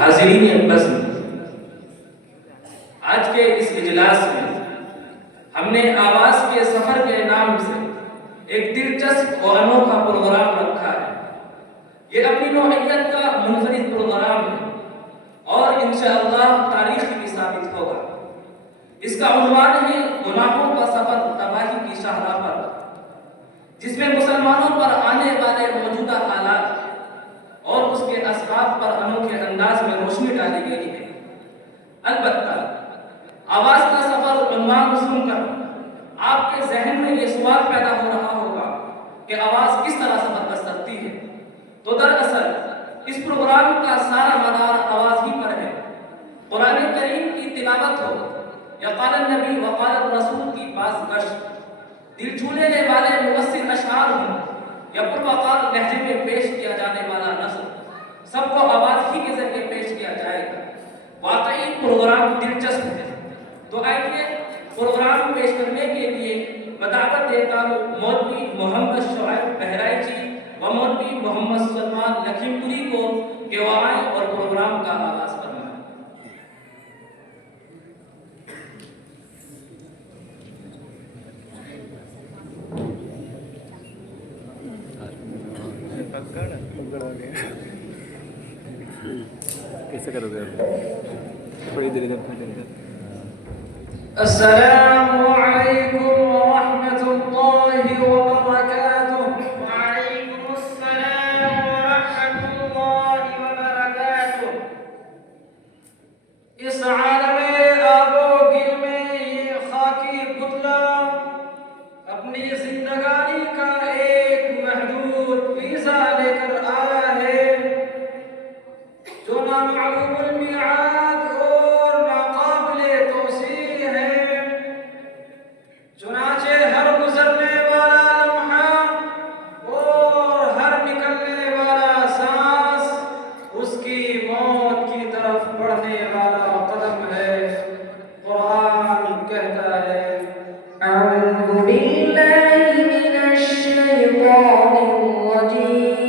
حاضرین بزم، آج کے اس اجلاس میں ہم نے آواز کے سفر کے نام سے ایک دلچسپ اور انوکھا پروگرام رکھا ہے۔ یہ اپنی نوعیت کا منفرد پروگرام ہے اور انشاءاللہ تاریخی بھی ثابت ہوگا۔ اس کا عنوان ہے گناہوں کا سفر تباہی کی شاہراہ پر، جس میں مسلمانوں پر آنے والے موجودہ حالات اور اس کے اسباب پر انوکھے انداز میں روشنی ڈالی گئی ہے۔ البتہ آواز کا سفر عنوان سن کر آپ کے ذہن میں یہ سوال پیدا ہو رہا ہوگا کہ آواز کس طرح سفر کر سکتی ہے؟ تو دراصل اس پروگرام کا سارا مدار آواز ہی پر ہے۔ قرآن کریم کی تلاوت ہو یا قال النبی وقال الرسول کی بازگشت، دل چھو لینے والے مؤثر اشعار ہوں یا پروقار لہجے میں پیش کیا جانے والا نظم، سب کو آواز ہی کے ذریعے پیش کیا جائے گا۔ واقعی پروگرام دلچسپ ہے۔ تو آئیے پروگرام پیش کرنے کے لیے میں دعوت دیتا ہوں مولوی محمد شعیب بہرائچ جی و مولوی محمد سلمان لکھیم پوری کو کہ وہ آئیں اور پروگرام کا آغاز فرمائیں۔ کیسے کرو گے؟ تھوڑی دیر ادھر۔ السلام علیکم ورحمۃ اللہ وبرکاتہ۔ وعلیکم السلام ورحمۃ اللہ وبرکاتہ۔ اس عالم آب و گل میں یہ خاکی پتلا اپنی زندگانی کا ایک محدود ویزا لے کر آیا ہے، جو نامعلوم المیعاد اور ناقابل توسیع ہے۔ چنانچہ ہر گزرنے والا لمحہ اور ہر نکلنے والا سانس اس کی موت کی طرف بڑھنے والا قدم ہے۔ قرآن کہتا ہے اعوذ باللہ من الشیطان الرجیم،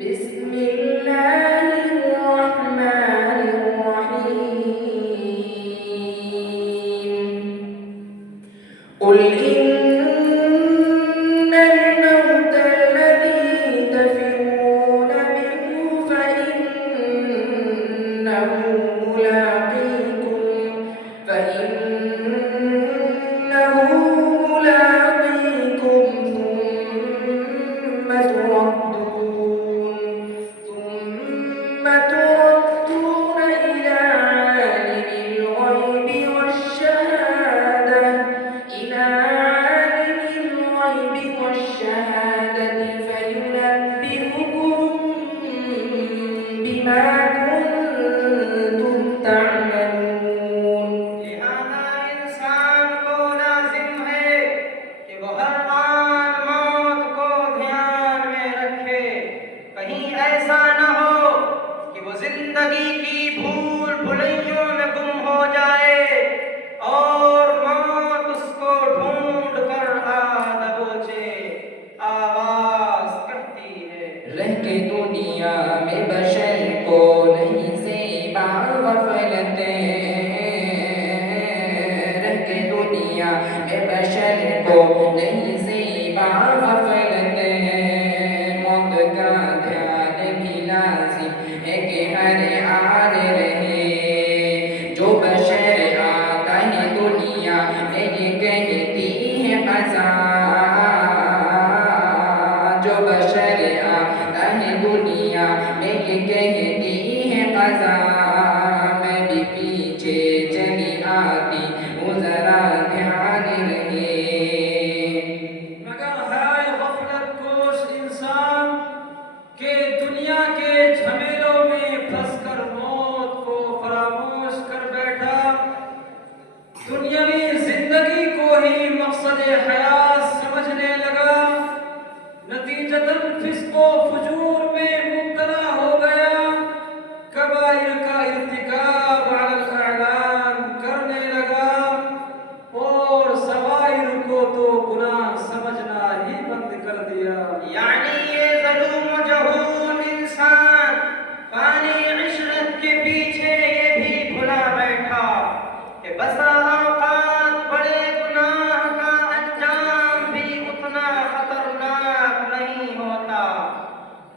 بسم اللہ الرحمن الرحیم، قل ان الموت الذی تفرون منه ثم تردون إلى عالم الغيب والشهادة فينبئكم بما كنتم تعملون۔ لہذا انسان کو لازم ہے کہ وہ ہر آن موت کو دھیان میں رکھے، کہیں ایسا نہ ہو کہ وہ زندگی کی بھول بھلیوں میں گم ہو جائے اور موت اس کو ڈھونڈ کر آ دبوچے۔ آواز کہتی ہے رہ کے دنیا میں بشر کو نہیں زیبا غفلتیں، رہ کے دنیا میں بشر کو نہیں زیبا غفلتیں، موت کا دھیان بھی لازم ہے کہ ہر آن رہے، جو بشر آتا ہے دنیا میں یہ کہتی ہے قضا، جو بشر آتا ہے دنیا میں یہ کہتی ہے قضا، میں بھی پیچھے چلی آتی ہوں ذرا دھیان رہے۔ مگر ہے غفلت کوش انسان کہ دنیا کے جھمیلوں میں پھنس کر موت کو فراموش کر بیٹھا، دنیاوی زندگی کو ہی مقصد حیات سمجھنے لگا، نتیجتاً فسق و فجور میں مبتلا ہو گیا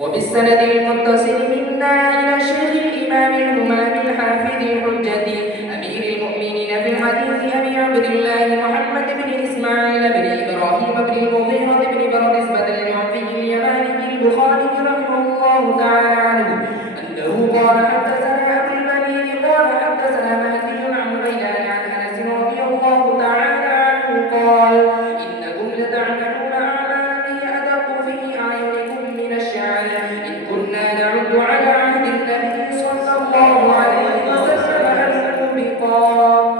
وبالسند المتصل منا إلى الشيخ الإمام الهمام الحافظ الحجة أمير المؤمنين في الحديث أبي عبد الله محمد بن إسماعيل بن إبراهيم بن المغيرة بن بردسبة الجعفي اليماني البخاري رحمه الله تعالى عنه أنه قال حدثنا أبو المليك قال حدثنا مهدي عن غيلان عن أنس رضي الله تعالى عنه قال إنكم لتعملون أعمالا هي أدق في أعينكم من الشعر إن كنا نعد على عهد النبي صلى الله عليه وسلم الموبقات.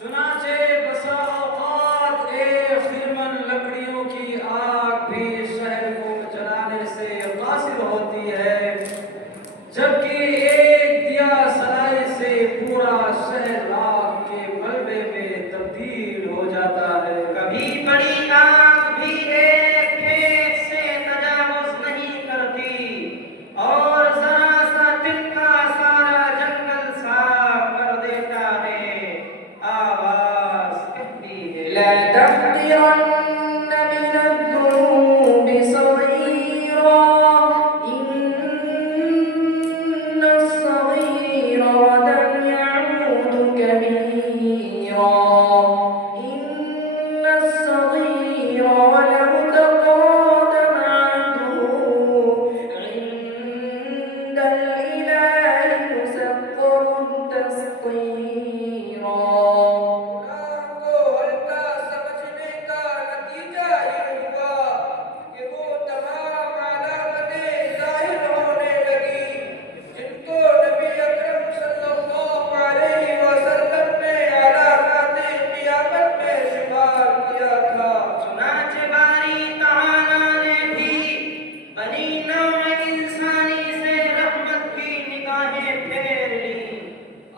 چنانچہ بسا اوقات ایک خرمن لکڑیوں کی آگ بھی شہر کو جلانے سے قاصر ہوتی ہے، جبکہ ایک دیا سلائی سے پورا شہر راگ کے ملبے میں تبدیل ہو جاتا ہے۔ کبھی بڑی آگ بھی ایک کھیت سے تجاوز نہیں کرتی اور ذرا سا دل کا سارا جنگل صاف کر دیتا ہے۔ آواز کہتی ہے لا تحقرن من الذنوب صغيرا إن الصغير غدا يعود كبيرا إن الصغير ولو تقادم عهده عند الإله مسطر تسطيرا. کو ہلکا سمجھنے کا نتیجہ یہ ہوا کہ وہ تمام علامتیں ظاہر ہونے لگی جن کو نبی اکرم صلی اللہ علیہ وسلم نے علامات قیامت میں شمار کیا تھا۔ چنانچہ باری تعالیٰ نے بھی بنی نوع انسانی سے رحمت کی نگاہیں پھیر لیں۔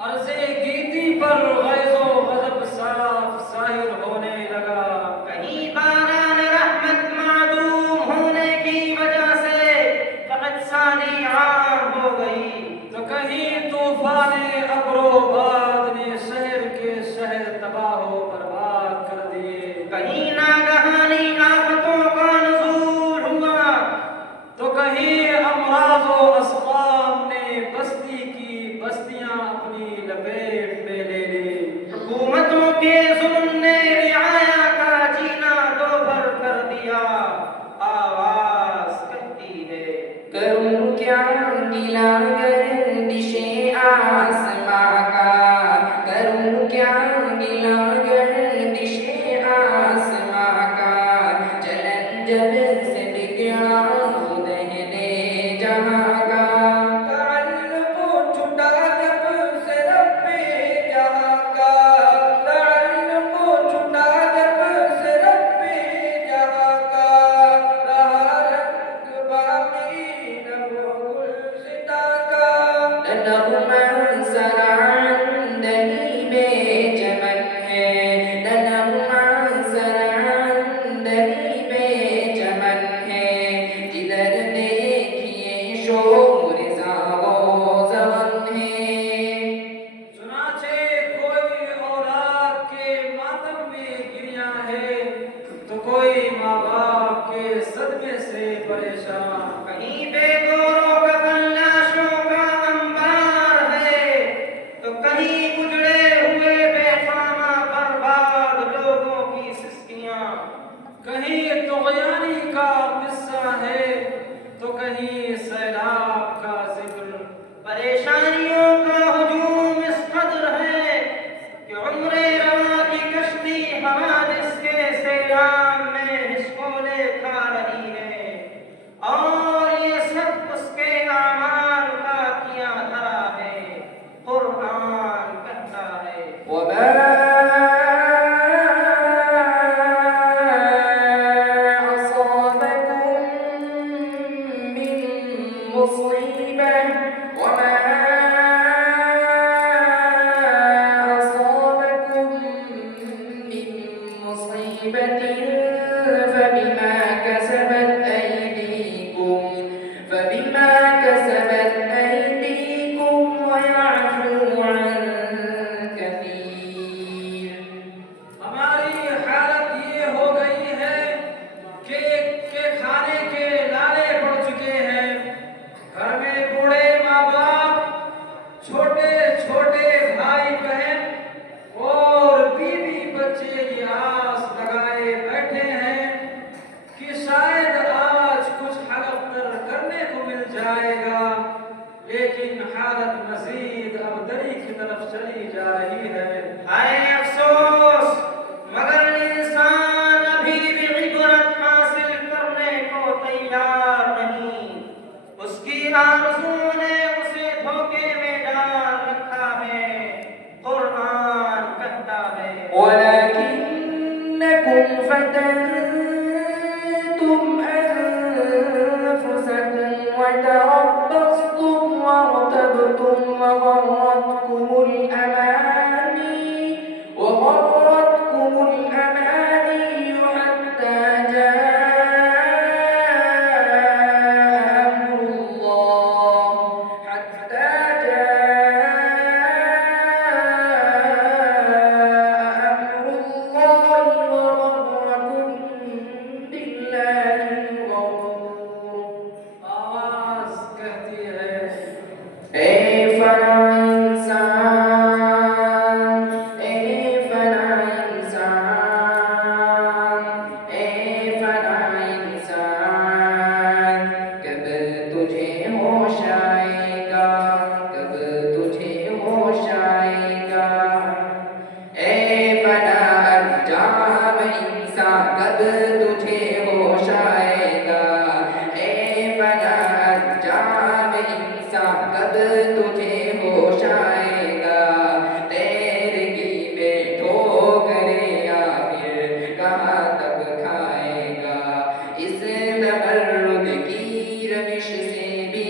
عرض گیتی پر غیظ و غضب صاف ظاہر ہونے لگا۔ کہیں باران رحمت معدوم ہونے کی وجہ سے قحط سالی عام ہو گئی، تو کہیں طوفان ابر و باد نے شہر کے شہر تباہ و برباد کر دیے، کہیں ناگہانی آفتوں کا نزول ہوا، تو کہیں امراض و اسقام نے بستی کی بستیاں اپنی لپیٹ میں لے لی۔ حکومتوں کے ظلم نے رعایا کا جینا دوبھر کر دیا۔ آواز کہتی ہے کروں کیا گلا گردش آسماں کا، کروں کیا گلا گردش آسماں کا، چلن جب سے بگڑا خود ہے جہاں کا. تعلق چھٹا جب سے رب جہاں کا، تعلق چھٹا جب سے رب جہاں کا، رہا رنگ باقی نہ وہ گلستاں کا. نغمہ سراندنی بے چمن ہے، نغمہ سراندنی بے چمن ہے، جدھر دیکھیے شور زاغ و زغن ہے. چنانچہ کوئی اولاد کے ماتم میں گریا ہے تو کوئی ماں باپ کے صدمے سے پریشان. کہیں بے گوروں کا لاشوں کا انبار ہے، تو کہیں اجڑے ہوئے بے خامہ برباد لوگوں کی سسکیاں. کہیں طغیانی کا قصہ ہے تو کہیں سیلاب کا ذکر. پریشانیوں کا ہجوم اس قدر ہے کہ عمر رواں کی کشتی حوادث کے سیلاب میں ہچکولے کھا رہی ہے، اور یہ سب اس کے اعمال کا کیا دھرا ہے. قرآن کہتا ہے وما أصابكم من مصيبة وما أصابكم من مصيبة فبما كسبت أيديكم ويعفو عن كثير. لكم فتنتم أنفسكم وتربصتم وارتبتم وغرتكم الأماني حتى جاء أمر الله وغركم بالله الغرور آواز کہتی ہے اے فنا انسان اے فنا انسان اے فنا انسان کب تجھے ہوش آئے گا کب تجھے ہوش آئے گا اے فنا انجام انسان کب تجھے ہوش آئے گا اے فنا انجام انسان کب تجھے ہوش آئے گا تیرگی میں ٹھوکریں آخر کہاں تک کھائے گا اس تمرد کی روش سے بھی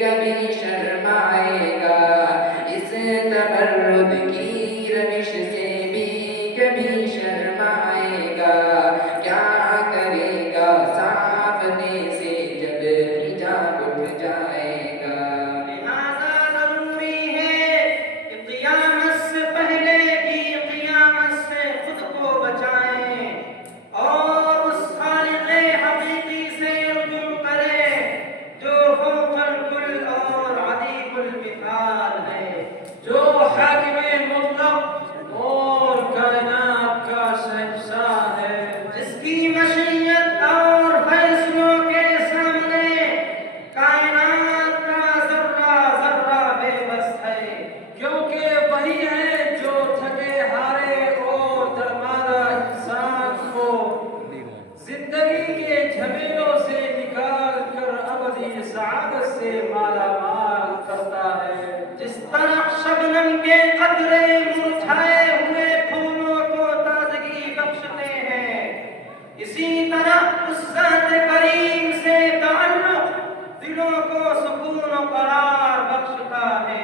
کبھی شرمائے گا اس تمرد کی روش سے بھی کبھی شرمائے گا کیا کرے گا صافنے سے جب حجاب اٹھ جائے گا لہذا ضروری ہے کہ قیامت سے پہلے بھی قیامت سے خود کو بچائیں اور اس خالق حقیقی سے رجوع کریں جو فوق الکل اور عدیم المثال ہے جو حاکم مطلق اور کائنات کا شہنشاہ ہے جس کی مشیت اور فیصلوں کے سامنے کائنات کا ذرہ ذرہ بے بس ہے کیونکہ وہی ہے جو تھکے ہارے اور درماندہ انسان کو زندگی کے جھمیلوں سے نکال کر ابدی سعادت سے مالا مال کرتا ہے جس طرح شبنم کے قطرے مرجھائے ہوئے پھولوں کو تازگی بخشتے ہیں اسی طرح اس ذات کریم سے تعلق دلوں کو سکون و قرار بخشتا ہے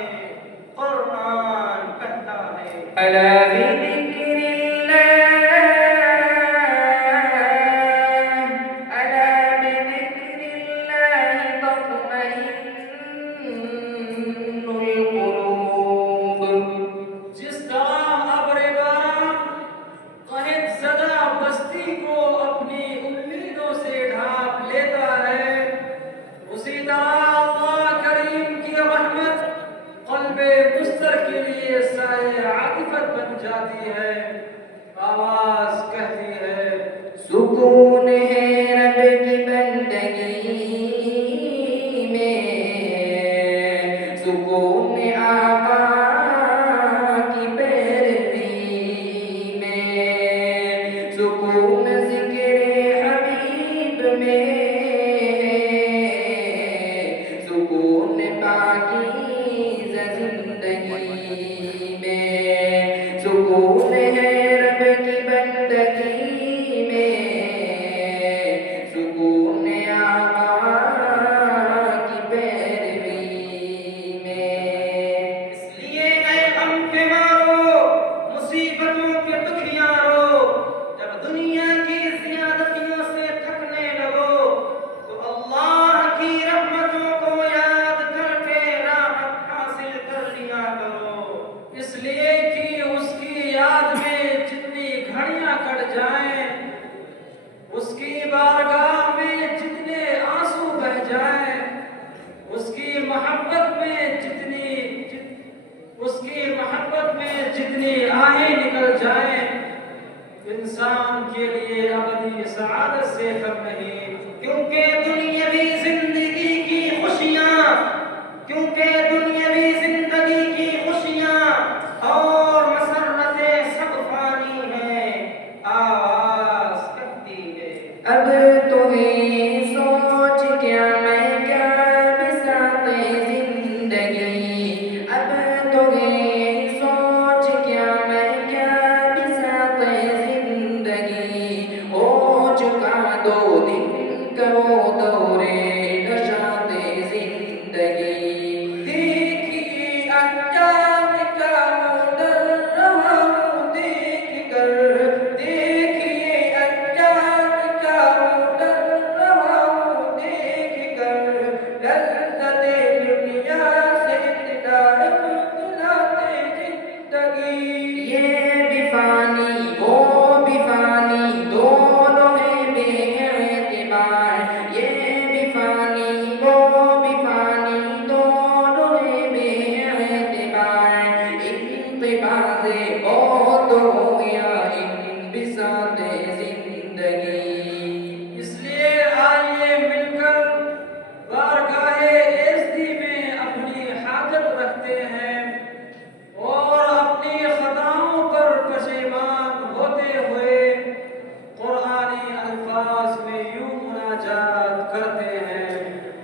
قرآن کہتا ہے ألا بذكر الله ألا بذكر الله تطمئن القلوب جس طرح ابر باران قحط زدہ بستی کو اپنی امیدوں سے ڈھانپ لیتا ہے اسی طرح اللہ کریم کی رحمت قلب مستر کے لیے سائے عاطفت بن جاتی ہے آواز کہتی ہے سکون ہے رب کی بندگی میں سکون آقا کی پیروی میں سکون ذکر حبیب میں سکون پاکیزہ زندگی میں سکون ہے رب کی بندگی میں سکون آقا کی پیروی میں اس لیے اے غم کے مارو مصیبتوں کے دکھیارو جب دنیا کی زیادتیوں سے تھکنے لگو تو اللہ کی رحمتوں کو یاد کر کے راحت حاصل کر لیا کرو اس لیے کہ اس کی یاد میں جتنی گھڑیاں کٹ جائیں اس کی بارگاہ میں جتنے آنسو بہ جائیں اس کی محبت میں جتنی آہیں نکل جائیں انسان کے لیے ابدی سعادت سے کم نہیں کیونکہ دنیاوی زندگی کی خوشیاں اور مسرتیں سب فانی ہیں آواز کہتی ہے اب تمہیں سوچ کیا میں کیا بساط زندگی اب تمہیں سوچ کیا میں کیا بساط زندگی قیمت زندگی. اس لیے آئیے مل کر بارگاہ عزتی میں اپنی حاجت رکھتے ہیں اور اپنی خطاؤں پر پشیمان ہوتے ہوئے قرآنی الفاظ میں یوں مناجات کرتے ہیں.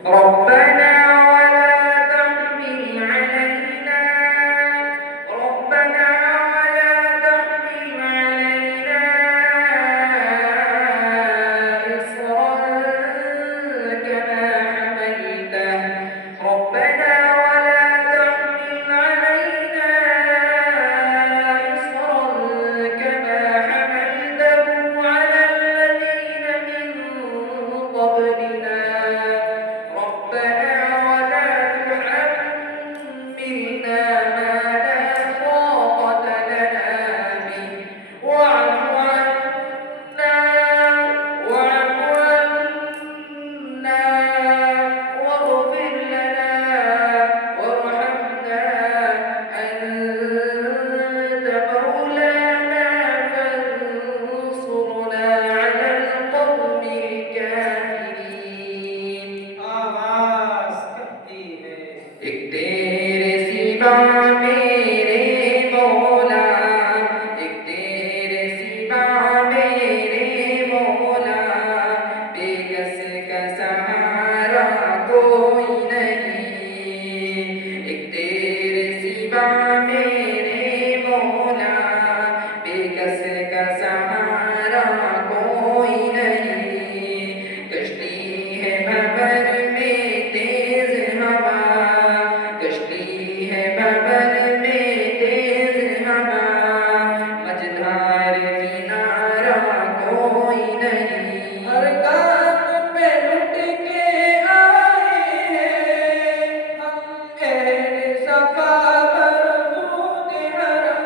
ربنا ولا تحمل علينا ربنا ولا تحمل علينا إصرا كما حملته ربنا ولا تحمل علينا إصرا كما حملته على الذين من قبلنا ربنا ولا تحملنا ما لا طاقة لنا به واعف عنا واغفر لنا وارحمنا أنت مولانا فانصرنا على القوم الكافرين. آواز کہتی ہے ایک تیرے سوا میرے مولا ایک تیرے سوا میرے مولا بے کس کا سہارا کوئی نہیں ایک تیرے سوا میرے مولا بے کس کا سہارا کوئی نہیں کشتی ہے بھور میں تیز ہوا کشتی ہے بھور میں تیز ہوا مجدھار کنارہ کوئی نہیں ہر کام پہ لٹ کے آئے ہیں ہم اہل صفا مردود حرم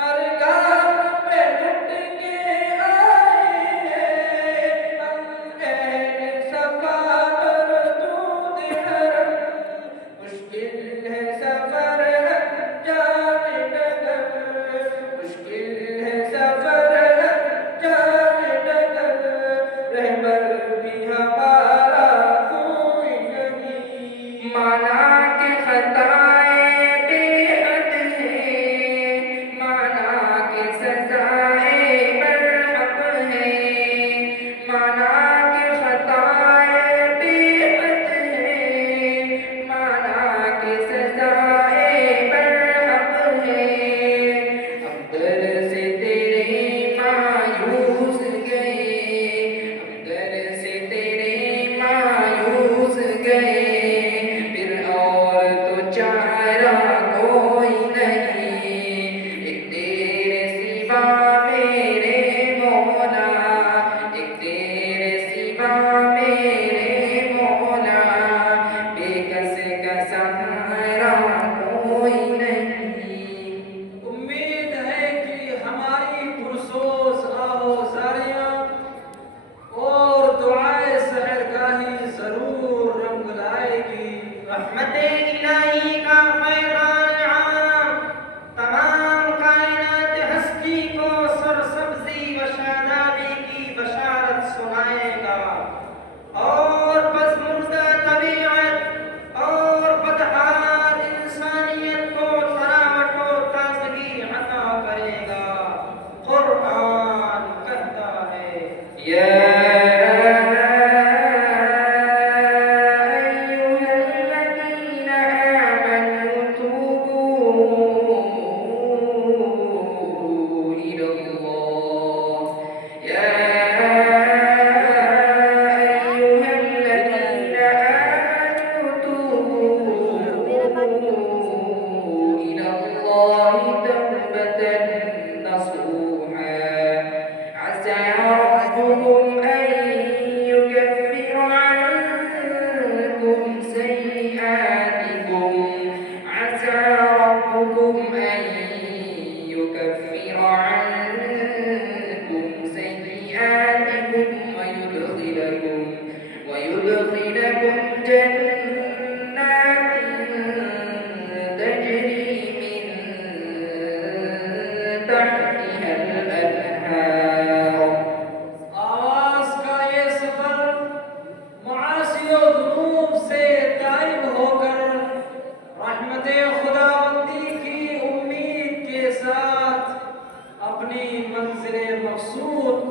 ہر کام پہ لٹ کے آئے ہیں ہم اہل صفا مردود حرم مشکل ہے سفر انجام نگر مشکل ہے سفر انجام نگر رہبر بھی ہمارا کوئی نہیں مانا کہ خطائیں بے حد ہیں مانا کہ سزائیں برحق ہیں مانا کہ خطائیں بے حد ہیں مانا کہ سزائیں برحق ہیں ہم در سے تیرے مایوس گئے ہم در سے تیرے مایوس گئے پھر اور تو چارہ کوئی نہیں ایک تیرے سوا میرے مولا ایک تیرے سوا میرے مولا بے کس کا سہارا کوئی نہیں. امید ہے کہ ہماری پرسوز آوازاریاں اور دعائے سحرگاہی ضرور رنگ لائے گی. رحمت الہی کا پیغام عام تمام کائنات ہستی کو سرسبزی و شادابی کی بشارت سنائے گا اور پسماندہ طبیعت اور بدحال انسانیت کو تراوٹ و تازگی عطا کرے گا. قرآن کہتا ہے يا أيها الذين آمنوا توبوا إلى الله يا أيها الذين آمنوا توبوا إلى الله توبة نصوحا عسى ربكم